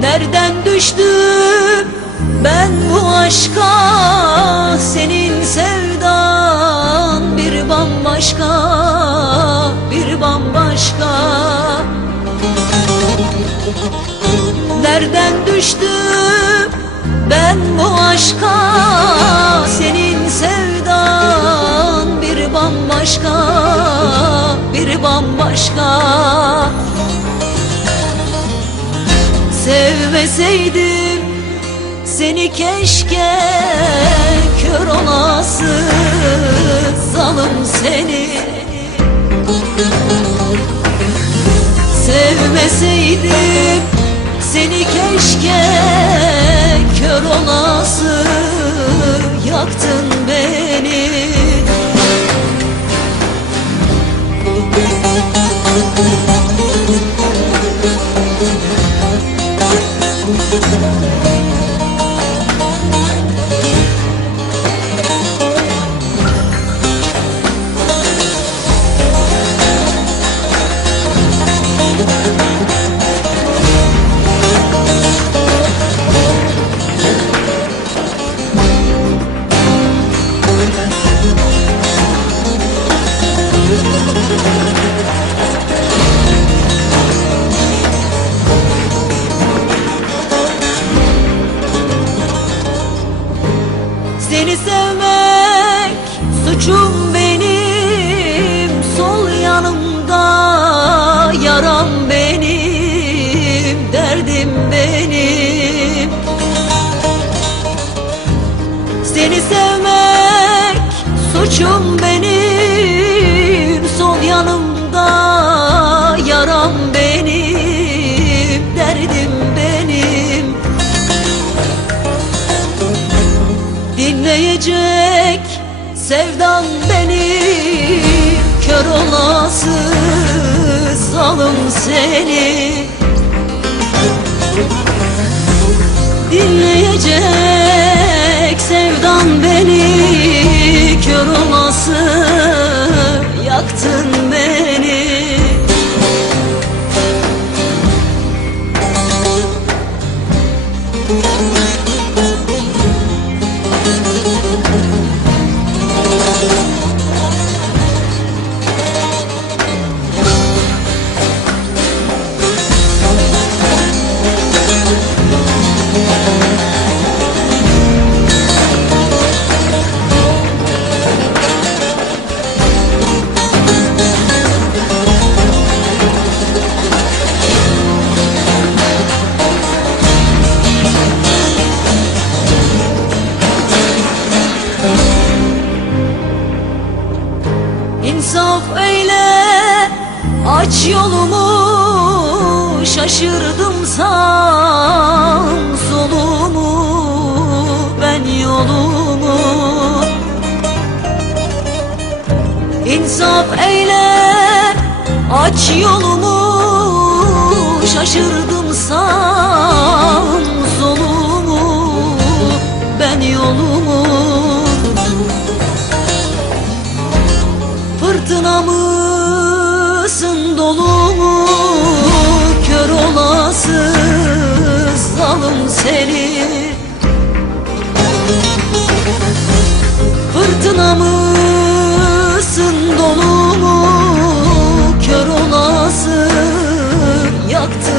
Nereden düştüm ben bu aşka? Senin sevdan bir bambaşka Bir bambaşka. Nereden düştüm ben bu aşka? Senin sevdan bir bambaşka Bir bambaşka. Sevmeseydim seni keşke Kör olası zalim seni. Sevmeseydim seni keşke Kör olası yaktın beni 兄弟 olası yaktın beni İnsaf eyle aç yolumu Şaşırdım sağ solumu Ben yolumu. İnsaf eyle aç yolumu Şaşırdım sağ Fırtına mısın dolu mu? Kör olası zalim seni. Fırtına mısın dolu mu? Kör olası yaktın